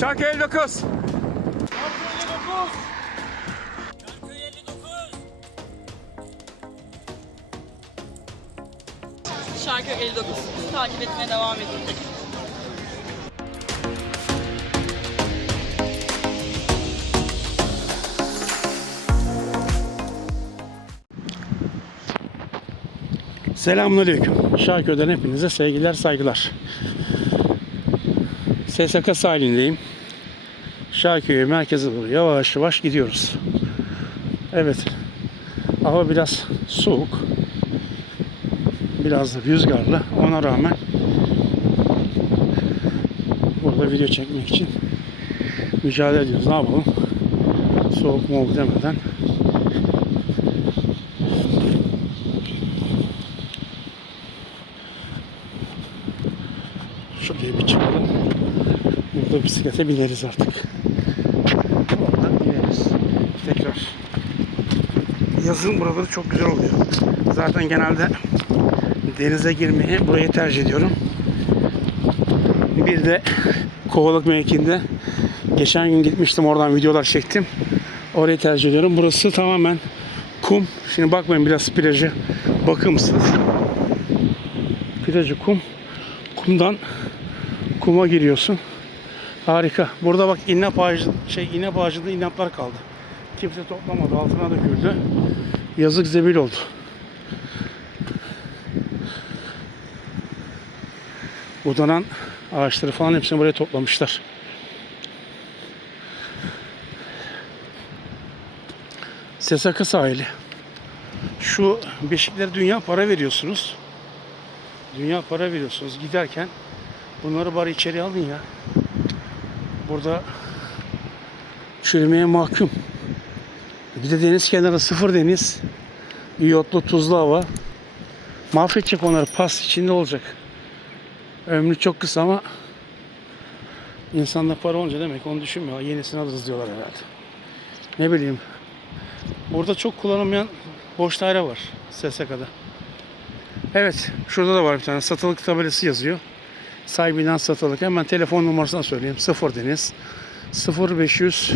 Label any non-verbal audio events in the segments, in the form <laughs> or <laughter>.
Şarkı 59. Şarkı 59. Takip etmeye devam edin. Selamünaleyküm. Şarköy'den hepinize sevgiler, saygılar. SSK sahilindeyim. Şarköy merkeze doğru yavaş yavaş gidiyoruz. Evet. Hava biraz soğuk. Biraz da rüzgarlı. Ona rağmen burada video çekmek için mücadele ediyoruz. Ne yapalım? Soğuk mu demeden Şuraya bir çıkalım. Burada bisiklete bineriz artık. Oradan ineriz. Tekrar. Yazın buraları çok güzel oluyor. Zaten genelde denize girmeyi burayı tercih ediyorum. Bir de Kovalık mevkinde geçen gün gitmiştim oradan videolar çektim. Orayı tercih ediyorum. Burası tamamen kum. Şimdi bakmayın biraz plajı bakımsız. Plajı kum. Kumdan kuma giriyorsun. Harika. Burada bak inap ağacı, şey inap ağacında inaplar kaldı. Kimse toplamadı. Altına döküldü. Yazık zebil oldu. Budanan ağaçları falan hepsini buraya toplamışlar. Sesaka sahili. Şu beşiklere dünya para veriyorsunuz. Dünya para veriyorsunuz giderken bunları bari içeri alın ya. Burada çürümeye mahkum. Bir de deniz kenarı sıfır deniz. İyotlu tuzlu hava. Mahvedecek onları pas içinde olacak. Ömrü çok kısa ama insanda para olunca demek onu düşünmüyor. Yenisini alırız diyorlar herhalde. Ne bileyim. Burada çok kullanılmayan boş daire var SSK'da. Evet, şurada da var bir tane satılık tabelası yazıyor. Sahibinden satılık. Hemen telefon numarasını söyleyeyim. 0 Deniz 0500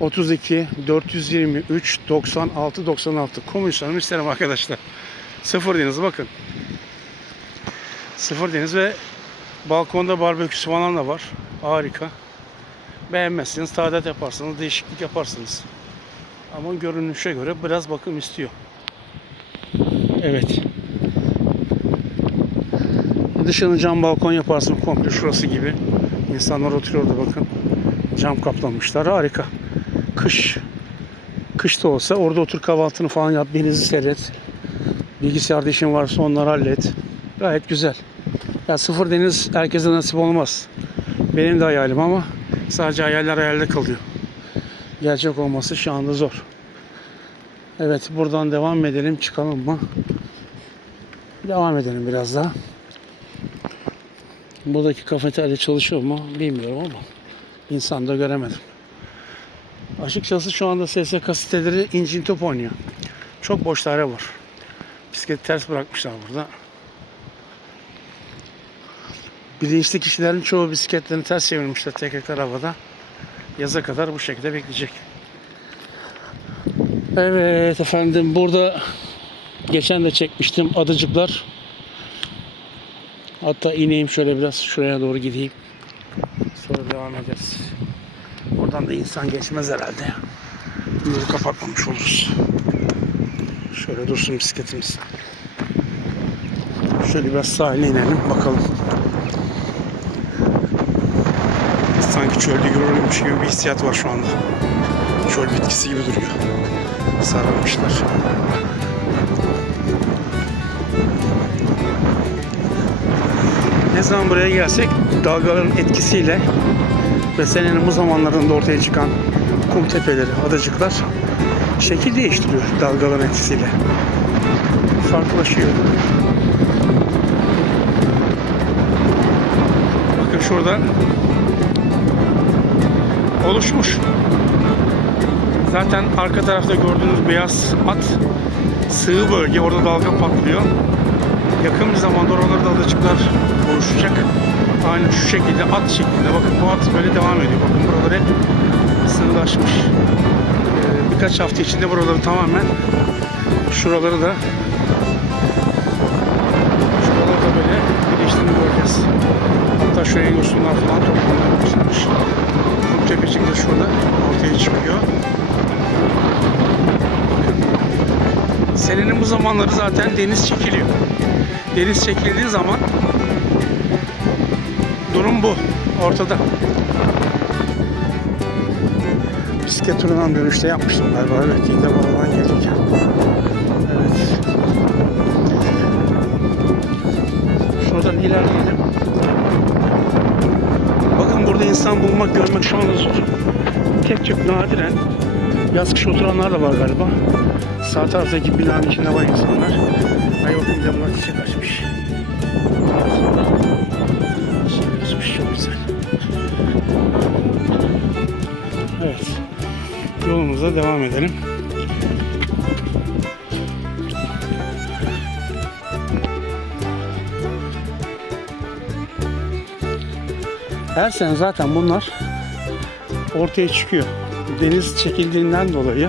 32 423 96 96 komisyonum isterim arkadaşlar. 0 Deniz bakın. 0 Deniz ve balkonda barbeküsü falan da var. Harika. Beğenmezseniz tadilat yaparsınız, değişiklik yaparsınız. Ama görünüşe göre biraz bakım istiyor. Evet. Dışını cam balkon yaparsın komple şurası gibi. İnsanlar oturuyor orada bakın. Cam kaplamışlar. Harika. Kış. Kış da olsa orada otur kahvaltını falan yap. Denizi seyret. Bilgisayarda işin varsa onları hallet. Gayet güzel. Ya sıfır deniz herkese nasip olmaz. Benim de hayalim ama sadece hayaller hayalde kalıyor. Gerçek olması şu anda zor. Evet buradan devam edelim. Çıkalım mı? Devam edelim biraz daha. Buradaki kafeterya çalışıyor mu bilmiyorum ama insan da göremedim. Açıkçası şu anda SSK siteleri incin top oynuyor. Çok boş daire var. Bisikleti ters bırakmışlar burada. Bilinçli kişilerin çoğu bisikletlerini ters çevirmişler tekerlekler havada. Yaza kadar bu şekilde bekleyecek. Evet efendim burada geçen de çekmiştim adıcıklar. Hatta ineyim şöyle biraz şuraya doğru gideyim. Sonra devam ederiz. Buradan da insan geçmez herhalde. Yolu kapatmamış oluruz. Şöyle dursun bisikletimiz. Şöyle biraz sahile inelim bakalım. Sanki çölde yürürmüş gibi bir hissiyat var şu anda. Çöl bitkisi gibi duruyor. Sarılmışlar. Ne zaman buraya gelsek dalgaların etkisiyle ve senenin bu zamanlarında ortaya çıkan kum tepeleri, adacıklar şekil değiştiriyor dalgaların etkisiyle. Farklılaşıyor. Bakın şurada oluşmuş. Zaten arka tarafta gördüğünüz beyaz at sığ bölge. Orada dalga patlıyor. Yakın bir zamanda oralarda adacıklar oluşacak. Aynen şu şekilde at şeklinde. Bakın bu at böyle devam ediyor. Bakın buralar hep sınırlaşmış. Ee, birkaç hafta içinde buraları tamamen şuraları da şuraları da böyle birleştiğini göreceğiz. Hatta şuraya yosunlar falan toplanmaya başlamış. Bu tepecik de şurada ortaya çıkıyor. Senenin bu zamanları zaten deniz çekiliyor. Deniz çekildiği zaman durum bu. Ortada. Bisiklet turundan dönüşte yapmıştım galiba. Evet, İğde bağlan gelirken. Evet. Şuradan ilerleyelim. Bakın burada insan bulmak, görmek şu anda zor. Tek tük nadiren yaz kış oturanlar da var galiba. Sağ taraftaki binanın içinde var insanlar. Ay bakın bir de çiçek açmış. Çiçek açmış çok güzel. Evet. Yolumuza devam edelim. Her sene zaten bunlar ortaya çıkıyor. Deniz çekildiğinden dolayı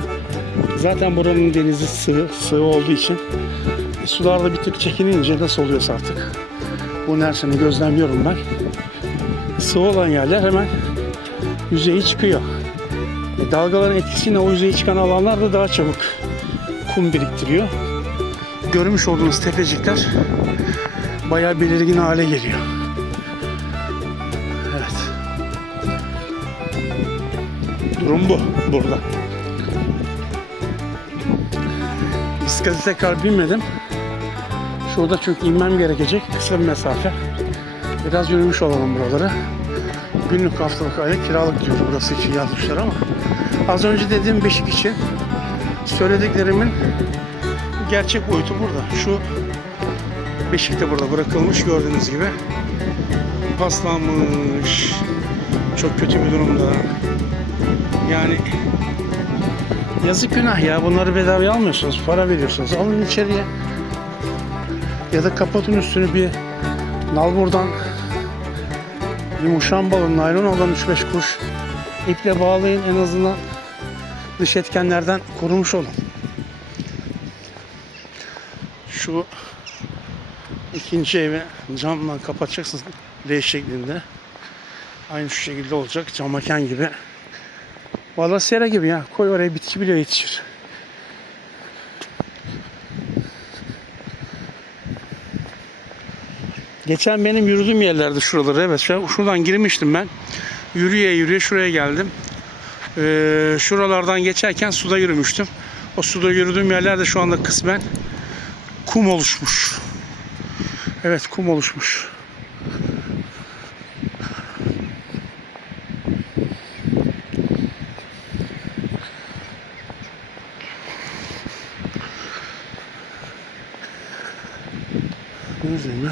zaten buranın denizi sığ, sığ olduğu için sularda bir tık çekilince nasıl oluyorsa artık bunu her sene gözlemliyorum ben. Sığ olan yerler hemen yüzeye çıkıyor. E, dalgaların etkisiyle o yüzeye çıkan alanlar da daha çabuk kum biriktiriyor. Görmüş olduğunuz tepecikler bayağı belirgin hale geliyor. Evet. Durum bu burada. Bisiklete tekrar binmedim. Şurada çünkü inmem gerekecek. Kısa bir mesafe. Biraz yürümüş olalım buraları. Günlük haftalık aylık kiralık diyor burası için yazmışlar ama az önce dediğim beşik için söylediklerimin gerçek boyutu burada. Şu beşik de burada bırakılmış gördüğünüz gibi. Paslanmış. Çok kötü bir durumda. Yani yazık günah ya. Bunları bedavaya almıyorsunuz. Para veriyorsunuz. Alın içeriye. Ya da kapatın üstünü bir nalburdan bir muşambalı naylon olan 3-5 kuruş iple bağlayın en azından dış etkenlerden korumuş olun. Şu ikinci evi camla kapatacaksınız L şeklinde. Aynı şu şekilde olacak. Cam gibi. Valla sera gibi ya. Koy oraya bitki bile yetişir. Geçen benim yürüdüğüm yerlerde şuraları evet. Şu- Şuradan girmiştim ben. Yürüye yürüye şuraya geldim. Ee, şuralardan geçerken suda yürümüştüm. O suda yürüdüğüm yerlerde şu anda kısmen kum oluşmuş. Evet kum oluşmuş.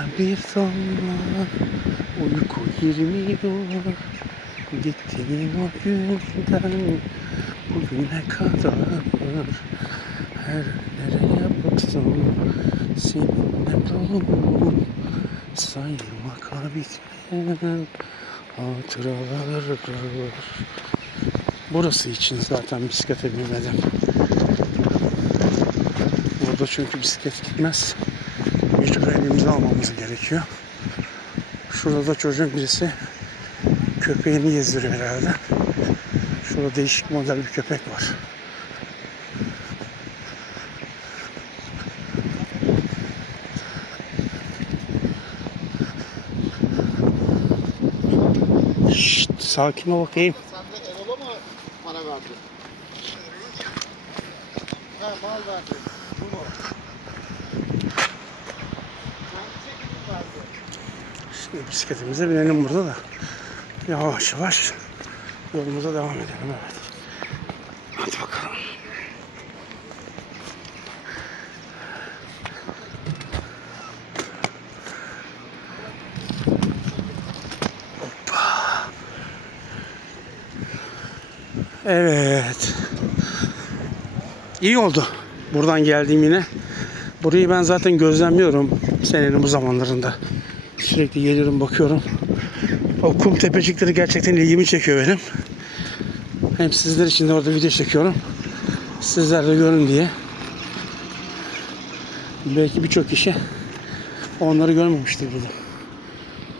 Gözüme bir damla uyku girmiyor Gittiğim o günden bugüne kadar. Her nereye baksam seninle dolu. Saymakla bitmeyen hatıralar Burası için zaten bisiklete binmedim. Burada çünkü bisiklet gitmez mecbur elimize almamız gerekiyor. Şurada da çocuğun birisi köpeğini gezdiriyor herhalde. Şurada değişik model bir köpek var. Şşt, sakin ol bakayım. Sen de mı para verdin? He mal verdin. Bu Şimdi bisikletimize binelim burada da. Yavaş yavaş yolumuza devam edelim. Evet. Hadi bakalım. Hoppa. Evet. İyi oldu. Buradan geldiğim yine. Burayı ben zaten gözlemliyorum senenin bu zamanlarında. Sürekli geliyorum bakıyorum. O kum tepecikleri gerçekten ilgimi çekiyor benim. Hem sizler için de orada video çekiyorum. Sizler de görün diye. Belki birçok kişi onları görmemiştir burada.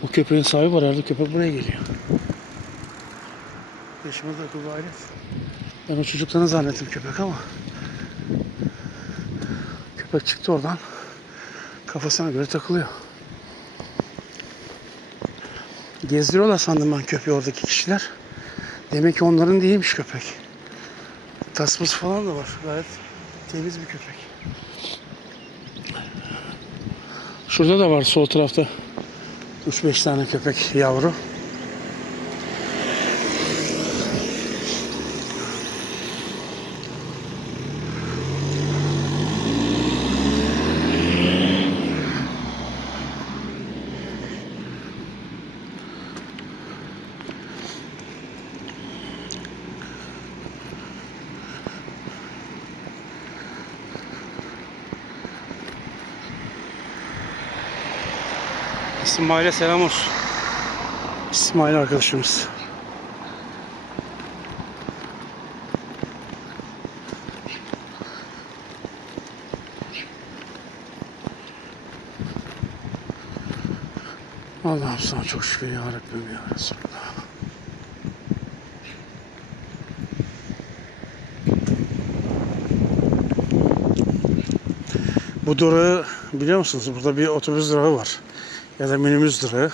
O köpeğin sahibi var herhalde köpek buraya geliyor. Yaşıma da gayret. Ben o çocuklarını zannettim köpek ama köpek çıktı oradan kafasına göre takılıyor. Gezdiriyorlar sandım ben köpeği oradaki kişiler. Demek ki onların değilmiş köpek. Tasması falan da var. Gayet temiz bir köpek. Şurada da var sol tarafta 3-5 tane köpek yavru. İsmail'e selam olsun. İsmail arkadaşımız. Allah'ım sana çok şükür ya Rabbim ya Resulallah. Bu durağı biliyor musunuz? Burada bir otobüs durağı var. Ya da minibüs durağı.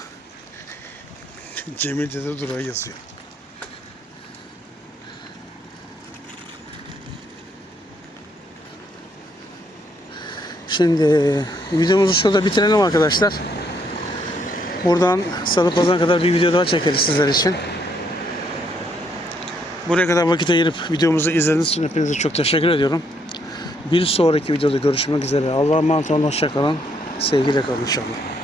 <laughs> Cemil Dede durağı yazıyor. Şimdi videomuzu şurada bitirelim arkadaşlar. Buradan Salıpazarı'na kadar bir video daha çekeriz sizler için. Buraya kadar vakit ayırıp videomuzu izlediğiniz için hepinize çok teşekkür ediyorum. Bir sonraki videoda görüşmek üzere. Allah'a emanet olun. Hoşçakalın. Sevgiyle kalın inşallah.